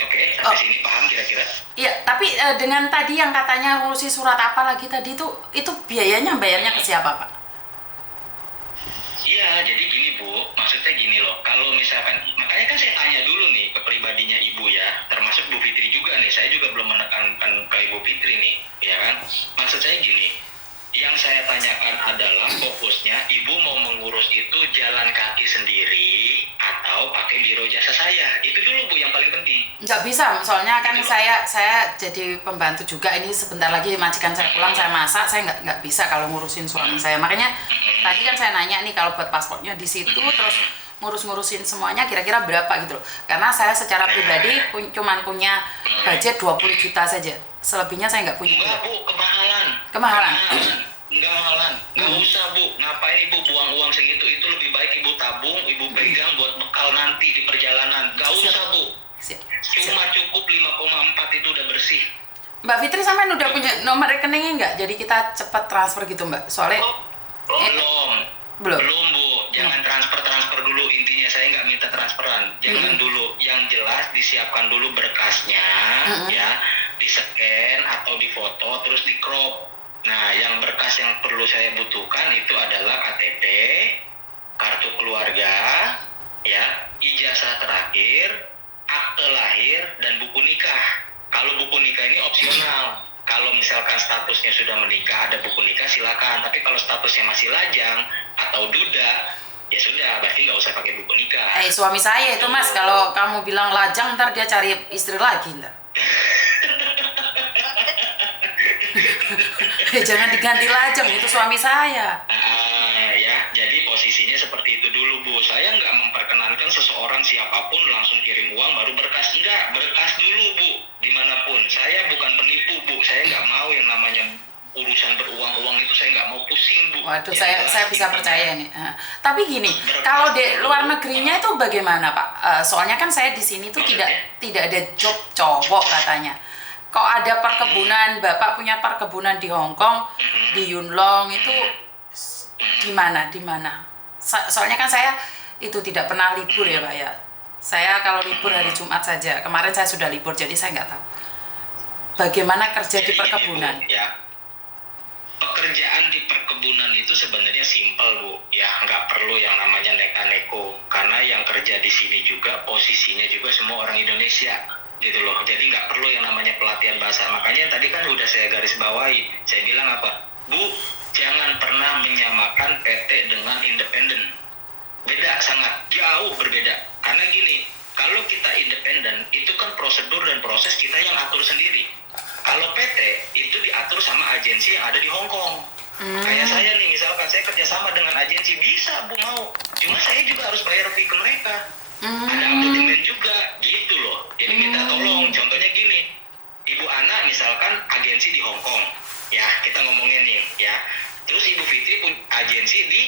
Oke, sampai sini paham kira-kira? Iya, tapi dengan tadi yang katanya ngurusi surat apa lagi tadi itu biayanya bayarnya ke siapa, Pak? Iya, jadi gini Bu, maksudnya gini loh, kalau misalkan, makanya kan saya tanya dulu nih ke pribadinya Ibu ya, termasuk Bu Fitri juga nih, saya juga belum menekankan ke Ibu Fitri nih, ya kan? Maksud saya gini, yang saya tanyakan adalah fokusnya Ibu mau mengurus itu jalan kaki sendiri atau pakai biro jasa saya, itu dulu Bu yang paling penting. Nggak bisa, soalnya kan saya jadi pembantu juga. Ini sebentar lagi majikan saya pulang, saya masak, saya nggak bisa kalau ngurusin suami saya. Makanya tadi kan saya nanya nih, kalau buat paspornya di situ, terus ngurus-ngurusin semuanya kira-kira berapa gitu loh. Karena saya secara pribadi cuman punya budget 20 juta saja. Selebihnya saya nggak punya. Enggak Bu, kemahalan. Kemahalan. Enggak mahalan. Enggak usah Bu, ngapain Ibu buang uang segitu? Itu lebih baik Ibu tabung, Ibu pegang buat bekal nanti di perjalanan. Enggak usah Bu. Siap. Cuma cukup 5,4 itu udah bersih. Mbak Fitri sampean udah punya nomor rekeningnya nggak? Jadi kita cepat transfer gitu, Mbak. Soalnya Belum Bu, jangan transfer dulu. Intinya saya nggak minta transferan, jangan dulu. Yang jelas disiapkan dulu berkasnya, ya, di scan atau di foto terus di crop. Nah, yang berkas yang perlu saya butuhkan itu adalah KTP, kartu keluarga, ya, ijazah terakhir, akte lahir, dan buku nikah. Kalau buku nikah ini opsional. Kalau misalkan statusnya sudah menikah, ada buku nikah, silakan. Tapi kalau statusnya masih lajang atau duda, ya sudah, berarti nggak usah pakai buku nikah. Suami saya itu, Mas, kalau kamu bilang lajang, ntar dia cari istri lagi, ntar. Jangan diganti lajang, itu suami saya. Ya, jadi posisinya seperti itu dulu Bu. Saya nggak memperkenankan seseorang siapapun langsung kirim uang baru berkas. Enggak, berkas dulu Bu, dimanapun. Saya bukan penipu Bu, saya nggak mau yang namanya urusan beruang-uang itu, saya nggak mau pusing Bu. Waduh, Ya, saya bisa percaya nih. Tapi gini, kalau di luar negerinya itu bagaimana, Pak? Soalnya kan saya di sini tuh tidak ada job cowok katanya. Kok ada perkebunan, Bapak punya perkebunan di Hong Kong, di Yuen Long itu di mana? Soalnya kan saya itu tidak pernah libur ya, Pak ya. Saya kalau libur hari Jumat saja. Kemarin saya sudah libur, jadi saya nggak tahu. Bagaimana kerja di perkebunan? Ya, pekerjaan di perkebunan itu sebenarnya simpel Bu, ya, nggak perlu yang namanya neka-neko. Karena yang kerja di sini juga posisinya juga semua orang Indonesia, gitu loh. Jadi nggak perlu yang namanya pelatihan bahasa. Makanya tadi kan udah saya garis bawahi. Saya bilang apa? Bu, jangan pernah menyamakan PT dengan independen. Beda, sangat jauh berbeda. Karena gini, kalau kita independen, itu kan prosedur dan proses kita yang atur sendiri. Kalau PT, itu diatur sama agensi yang ada di Hong Kong. Kayak saya nih, misalkan saya kerjasama dengan agensi, bisa Bu mau. Cuma saya juga harus bayar fee ke mereka. Ada abonemen juga, gitu loh. Jadi minta tolong, contohnya gini, Ibu Ana misalkan agensi di Hong Kong, ya, kita ngomongin nih, ya. Terus Ibu Fitri punya agensi di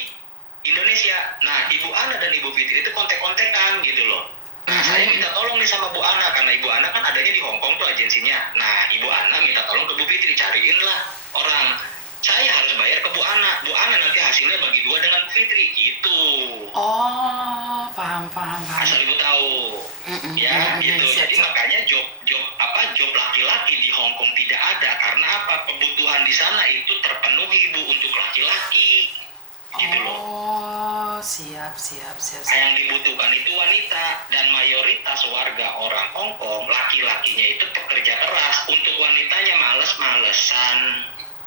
Indonesia. Nah, Ibu Ana dan Ibu Fitri itu kontek-kontekan, gitu loh. Nah, saya minta tolong nih sama Bu Ana, karena Ibu Ana kan adanya di Hong Kong tuh agensinya. Nah, Ibu Ana minta tolong ke Bu Fitri, cariin lah orang. Saya harus bayar ke Bu Ana. Bu Ana nanti hasilnya bagi dua dengan Bu Fitri, gitu. Oh, paham. Asal Ibu tahu. Ya, gitu. Jadi makanya job laki-laki di Hong Kong tidak ada. Karena apa? Kebutuhan di sana itu terpenuhi Bu untuk laki-laki. Gitu loh. Oh, siap. Yang dibutuhkan itu wanita, dan mayoritas warga orang Hong Kong laki-lakinya itu pekerja keras. Untuk wanitanya males-malesan.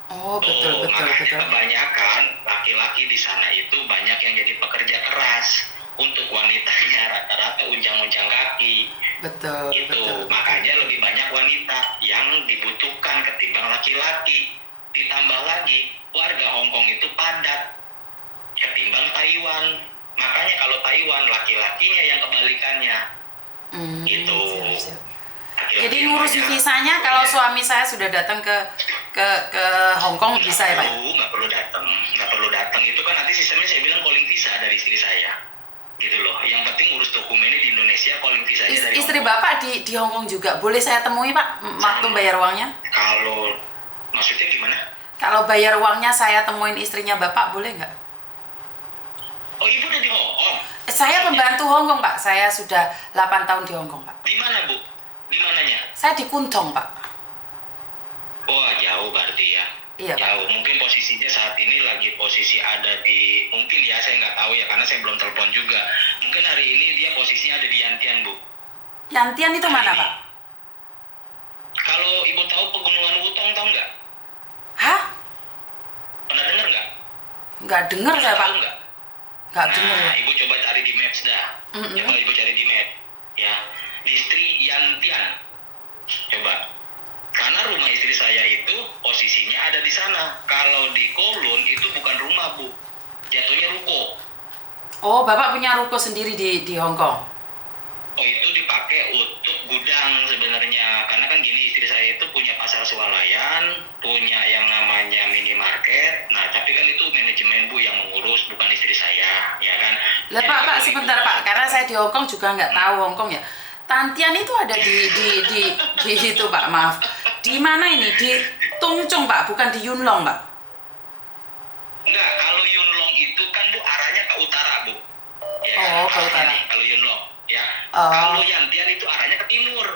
Oh, betul. Kebanyakan laki-laki di sana itu banyak yang jadi pekerja keras. untuk wanitanya rata-rata unjang-unjang kaki. Betul, Itu betul. makanya lebih banyak wanita yang dibutuhkan ketimbang laki-laki. Ditambah lagi warga Hong Kong itu padat ketimbang Taiwan. Makanya kalau Taiwan laki-lakinya yang kebalikannya. Itu. Siap. Laki-laki Jadi yang ngurusi banyak. visanya kalau Iya. suami saya sudah datang ke Hong Kong bisa ya Pak? Nggak perlu datang. Itu kan nanti sistemnya saya bilang calling visa dari istri saya, gitu loh. Yang penting urus dokumennya di Indonesia, calling visanya dari Istri Hong Kong. Bapak di Hong Kong juga boleh saya temui Pak waktu bayar uangnya? Kalau maksudnya gimana? Kalau bayar uangnya saya temuin istrinya Bapak boleh nggak? Oh, ibu udah di Hong Kong? Saya pembantu Hong Kong Pak, saya sudah 8 tahun di Hong Kong Pak. Di mana, Bu? Di mananya? Saya di Kundong Pak. Wah, jauh berarti ya. Iya Pak. Jauh. Mungkin posisinya saat ini lagi posisi ada di, mungkin ya saya nggak tahu ya karena saya belum telepon juga. Mungkin hari ini dia posisinya ada di Yantian, Bu. Yantian itu mana Pak? Kalau ibu tahu pegunungan Wutong, tahu nggak? Hah? Pernah dengar nggak? Nggak dengar saya Pak. Tahu nggak? Nggak dengar ya. Ibu coba cari di Maps dah. Coba ibu cari di Map, ya. Distrik Yantian. Coba. Karena rumah istri saya itu posisinya ada di sana. Kalau di Kowloon itu bukan rumah, Bu. Jatuhnya ruko. Oh Bapak punya ruko sendiri di Hong Kong? Oh, itu dipakai untuk gudang sebenarnya. Karena kan gini, istri saya itu punya pasar swalayan, punya yang namanya minimarket. Nah, tapi kan itu manajemen, Bu, yang mengurus, bukan istri saya, ya kan? Lah Jadi Pak, kalau sebentar ibu- Pak, karena saya di Hong Kong juga nggak tahu Hong Kong ya. Tantian itu ada di itu Pak, maaf. Di mana ini? Di Tungchung Pak, bukan di Yunlong Pak. Enggak, kalau Yunlong itu kan, Bu, arahnya ke utara, Bu. Ya, Oh, ke arahnya utara. nih, kalau Yunlong, ya. Oh. Kalau Yantian itu arahnya ke timur.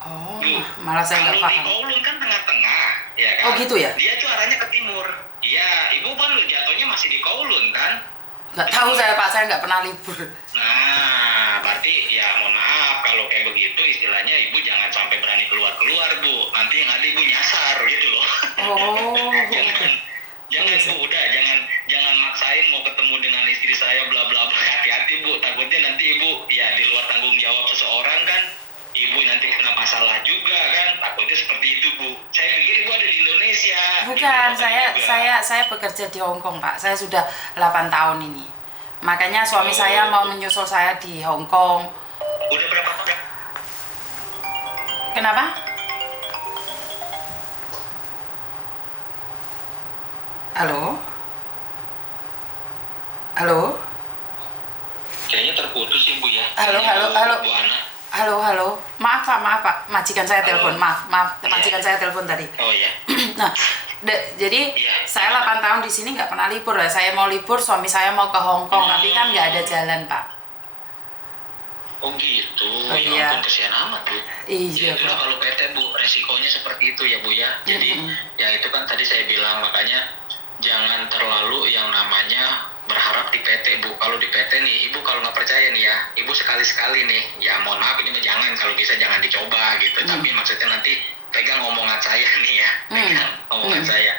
Oh, Bu, malah saya nggak kalau di paham. Kowloon kan tengah-tengah, ya kan? Oh, gitu ya? Dia tuh arahnya ke timur. Iya, ibu kan jatuhnya masih di Kowloon kan? Nggak tahu saya Pak, saya nggak pernah libur. Nah, berarti ya mohon maaf kalau kayak begitu istilahnya ibu jangan sampai berani keluar-keluar, Bu. Nanti yang ada ibu nyasar gitu loh. Oh, Jangan Bu, udah jangan maksain mau ketemu dengan istri saya bla bla bla. Hati-hati, Bu. Takutnya nanti ibu ya di luar tanggung jawab seseorang kan. Ibu nanti kena masalah juga kan. Takutnya seperti itu, Bu. Saya pikir ibu ada di Indonesia. bukan, Di Bapak juga. saya bekerja di Hong Kong Pak. Saya sudah 8 tahun ini. Makanya suami saya mau menyusul saya di Hong Kong. Udah berapa tahun? Kenapa? Halo? Halo? Kayaknya terputus sih, Bu ya. Halo, Kayaknya halo, Bu- halo. Bu Ana. Halo. Maaf Pak. Majikan saya Halo. telepon. Maaf. Iya. Majikan saya telepon tadi. Oh iya. Nah, jadi Iya. saya 8 tahun di sini nggak pernah libur ya. Saya mau libur, suami saya mau ke Hong Kong, tapi kan nggak ada jalan Pak. Oh gitu, Oh, ya iya. ampun kesian amat, Bu. Iya, Ya itulah Pak. kalau PT, Bu, resikonya seperti itu ya, Bu ya. Jadi ya itu kan tadi saya bilang, makanya jangan terlalu yang namanya berharap di PT, Bu. Kalau di PT nih, Ibu kalau nggak percaya nih ya, Ibu sekali-sekali nih, ya mohon maaf ini mah jangan, kalau bisa jangan dicoba gitu. Tapi maksudnya nanti pegang omongan saya nih ya, pegang omongan saya.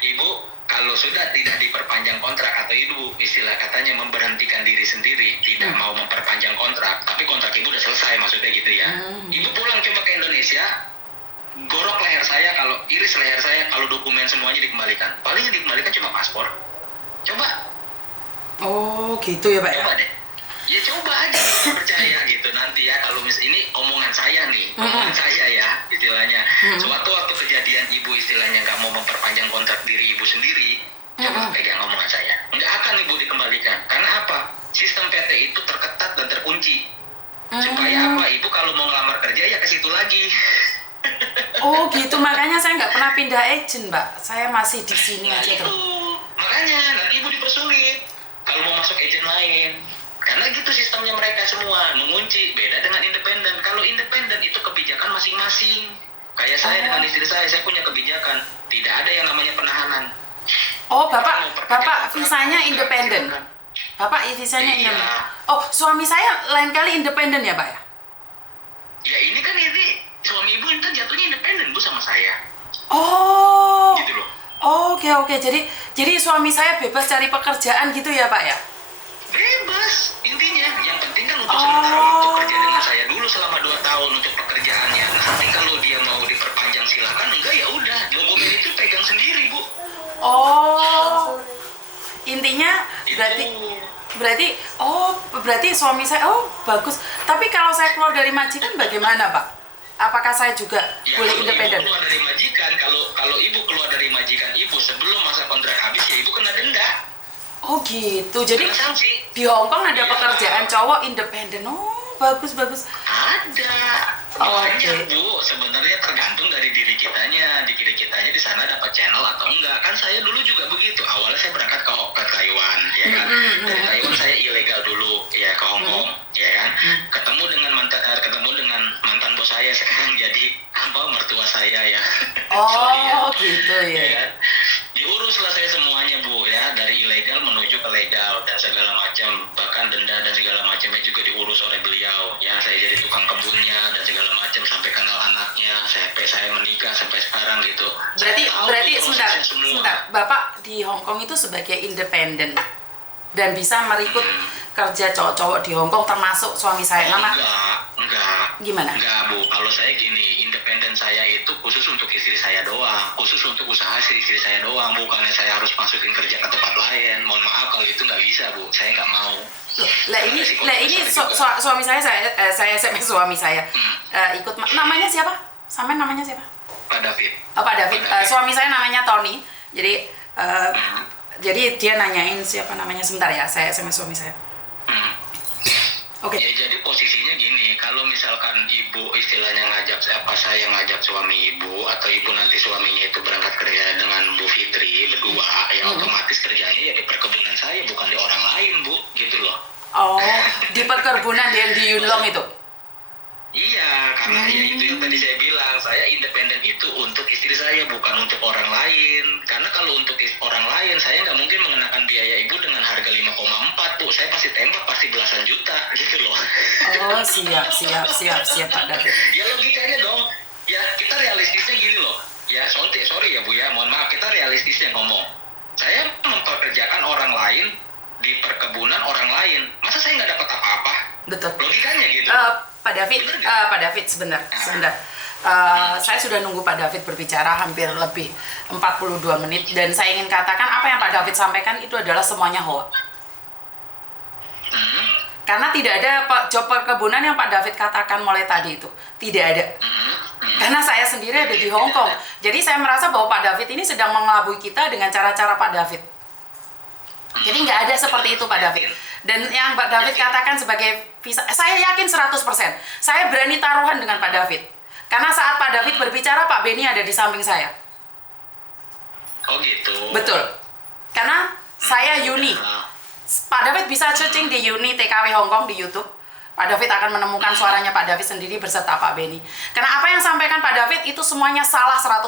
Ibu kalau sudah tidak diperpanjang kontrak atau ibu istilah katanya memberhentikan diri sendiri, tidak mau memperpanjang kontrak, tapi kontrak ibu udah selesai maksudnya gitu ya. Ibu pulang coba ke Indonesia, gorok leher saya, kalau iris leher saya, kalau dokumen semuanya dikembalikan. Paling yang dikembalikan cuma paspor. Coba, Oh, gitu ya Pak ya. coba deh. Ya coba aja kalau percaya gitu nanti ya, kalau ini omongan saya nih, omongan saya ya istilahnya. Suatu waktu kejadian ibu istilahnya nggak mau memperpanjang kontrak diri ibu sendiri, coba pegang omongan saya. Nggak akan ibu dikembalikan. Karena apa? Sistem PT itu terketat dan terkunci. Supaya apa? Ibu kalau mau ngelamar kerja ya ke situ lagi. Oh, gitu. Makanya saya nggak pernah pindah agent, Mbak. Saya masih di sini Nah aja itu, terus. makanya nanti ibu dipersulit kalau mau masuk agent lain. Karena gitu sistemnya mereka semua, mengunci. Beda dengan independen. Kalau independen itu kebijakan masing-masing. Kayak saya dengan istri saya punya kebijakan. Tidak ada yang namanya penahanan. Oh, Mau Bapak perpanjang kontrak, visanya silakan. independen. Bapak visanya Iya. independen. Oh, suami saya lain kali independen ya, Pak ya? Ya ini kan ini suami ibu ini kan jatuhnya independen, Bu, sama saya. Oh. Gitu loh. Oke. Jadi suami saya bebas cari pekerjaan gitu ya, Pak ya? Bebas. Intinya untuk sementara waktu kerja dengan saya dulu selama 2 tahun untuk pekerjaannya. Nanti kalau dia mau diperpanjang silakan, enggak ya udah, dokumen itu pegang sendiri, Bu. Oh, intinya Itu. berarti suami saya, oh bagus. Tapi kalau saya keluar dari majikan bagaimana, Pak? Apakah saya juga Ya, boleh kalau independen? ibu keluar dari majikan, kalau ibu keluar dari majikan ibu sebelum masa kontrak habis, ya ibu kena denda, Oh gitu. Jadi kena sanksi. di Hong Kong ada Iya. pekerjaan cowok independen. Oh, bagus. Ada. Oh, Banyak, oke. Bu. Sebenarnya tergantung dari diri kitanya. Di diri kitanya di sana dapat channel atau enggak. Kan saya dulu juga begitu. Awalnya saya berangkat ke Taiwan, ya kan. Dari Taiwan saya ilegal dulu, ya ke Hong Kong, ya kan. Ketemu dengan mantan bos saya sekarang jadi mertua saya ya. Sorry ya. Oh, gitu Ya ya. kan? Diuruslah saya semuanya, Bu, ya, dari ilegal menuju ke legal dan segala macam, bahkan denda dan segala macamnya juga diurus oleh beliau, ya. Saya jadi tukang kebunnya dan segala macam sampai kenal anaknya, sampai saya menikah sampai sekarang gitu. Berarti Saya tahu berarti prosesnya semua. sebentar. Bapak di Hong Kong itu sebagai independen dan bisa merikut kerja cowok-cowok di Hong Kong termasuk suami saya. Nama Enggak. gimana? Enggak, Bu. Kalau saya gini, independen saya itu khusus untuk istri saya doang, khusus untuk usaha istri saya doang, bukannya saya harus masukin kerja ke tempat lain. Mohon maaf kalau itu nggak bisa, Bu. Saya nggak mau. Loh, lah ini Resiko besar juga. suami saya SMS suami saya ikut namanya siapa? Sampai namanya siapa? Pak David. Oh, Pak David. Suami saya namanya Tony. Jadi dia nanyain siapa namanya, sebentar ya, saya SMS suami saya. Hmm. Oke. Ya, jadi posisinya gini, kalau misalkan ibu istilahnya saya ngajak suami ibu, atau ibu nanti suaminya itu berangkat kerja dengan Bu Fitri berdua, ya otomatis kerjanya ya di perkebunan saya, bukan di orang lain, Bu, gitu loh. Oh, di perkebunan yang di Yunlong itu. Iya, karena ya itu yang tadi saya bilang, saya independen itu untuk istri saya, bukan untuk orang lain. Karena kalau untuk orang lain, saya nggak mungkin mengenakan biaya ibu dengan harga 5,4, Bu. Saya pasti tembak, pasti belasan juta, gitu loh. Oh, siap Pak David. Ya logikanya dong. Ya, kita realistisnya gini loh. Ya, sorry ya Bu ya, mohon maaf, kita realistisnya ngomong. Saya mempekerjakan orang lain di perkebunan orang lain. Masa saya nggak dapat apa-apa? Betul. Logikanya gitu. Pak David sebentar. Saya sudah nunggu Pak David berbicara hampir lebih 42 menit dan saya ingin katakan apa yang Pak David sampaikan itu adalah semuanya hoax. Karena tidak ada job perkebunan yang Pak David katakan mulai tadi itu. Tidak ada. Karena saya sendiri ada di Hong Kong. Jadi saya merasa bahwa Pak David ini sedang mengelabui kita dengan cara-cara Pak David. Jadi nggak ada seperti itu Pak David. Dan yang Pak David katakan sebagai visa, saya yakin 100%. Saya berani taruhan dengan Pak David. Karena saat Pak David berbicara, Pak Benny ada di samping saya. Oh gitu. Betul. Karena saya Yuni. Pak David bisa searching di Yuni TKW Hong Kong di YouTube. Pak David akan menemukan suaranya Pak David sendiri beserta Pak Benny. Karena apa yang sampaikan Pak David itu semuanya salah 100%.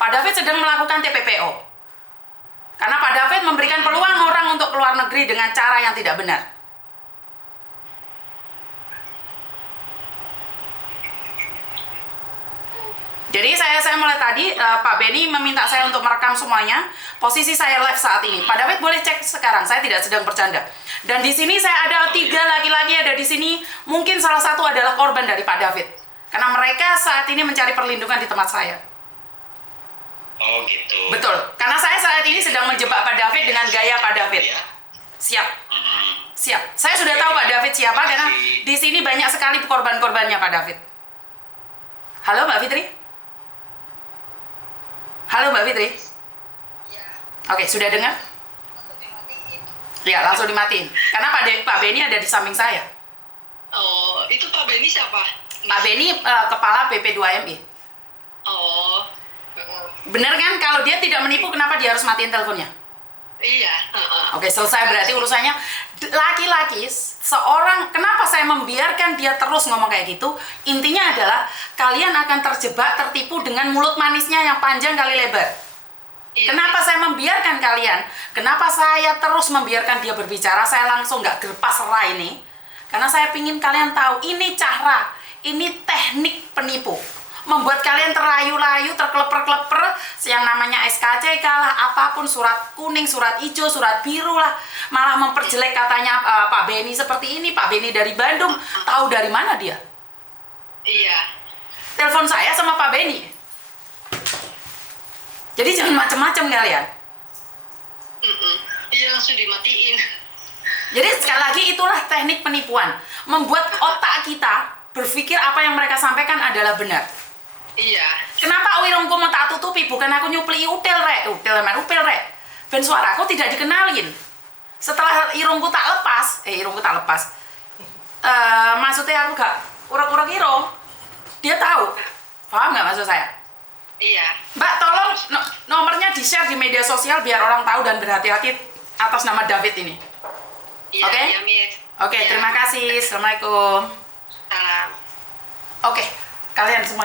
Pak David sedang melakukan TPPO. Karena Pak David memberikan peluang orang untuk keluar negeri dengan cara yang tidak benar. Jadi saya mulai tadi, Pak Benny meminta saya untuk merekam semuanya. Posisi saya live saat ini. Pak David boleh cek sekarang, saya tidak sedang bercanda. Dan di sini saya ada 3 laki-laki ada di sini. Mungkin salah satu adalah korban dari Pak David. Karena mereka saat ini mencari perlindungan di tempat saya. Oh gitu. Betul, karena saya saat ini sedang menjebak Pak David dengan gaya Pak David. Siap. Saya sudah tahu Pak David siapa karena di sini banyak sekali korban-korbannya Pak David. Halo Mbak Fitri. Halo Mbak Fitri. Oke, sudah dengar? Ya, langsung dimatiin. Karena Pak Benny ada di samping saya. Oh, itu Pak Benny siapa? Pak Benny kepala BP2MI. Oh. Bener kan? Kalau dia tidak menipu, kenapa dia harus matiin teleponnya? Iya. Oke, selesai berarti urusannya. Laki-laki, seorang, kenapa saya membiarkan dia terus ngomong kayak gitu? Intinya adalah, kalian akan terjebak, tertipu dengan mulut manisnya yang panjang kali lebar. Iya. Kenapa saya membiarkan kalian? Kenapa saya terus membiarkan dia berbicara? Saya langsung nggak gerpas rai ini. Karena saya pingin kalian tahu, ini cara, ini teknik penipu. membuat kalian terlayu-layu, terkeleper-keleper, yang namanya SKCK lah, apapun, surat kuning, surat hijau, surat biru lah, malah memperjelek katanya Pak Beni seperti ini, Pak Beni dari Bandung, tahu dari mana dia? Iya. Telepon saya sama Pak Beni. Jadi jangan macam-macam kalian. Iya, langsung dimatiin. Jadi sekali lagi itulah teknik penipuan, membuat otak kita berpikir apa yang mereka sampaikan adalah benar. Iya. Kenapa wirungku mau tak tutupi? Bukan aku nyupli upil rek, upil rek. Ben suaraku tidak dikenalin. Setelah irungku tak lepas, maksudnya aku gak urek-urek irung, dia tahu. Paham nggak maksud saya? Iya. Mbak, tolong nomornya di-share di media sosial biar orang tahu dan berhati-hati atas nama David ini. Iya, Oke? iya, Miss. Oke, Iya. terima kasih. Assalamualaikum. Salam. Oke, kalian semua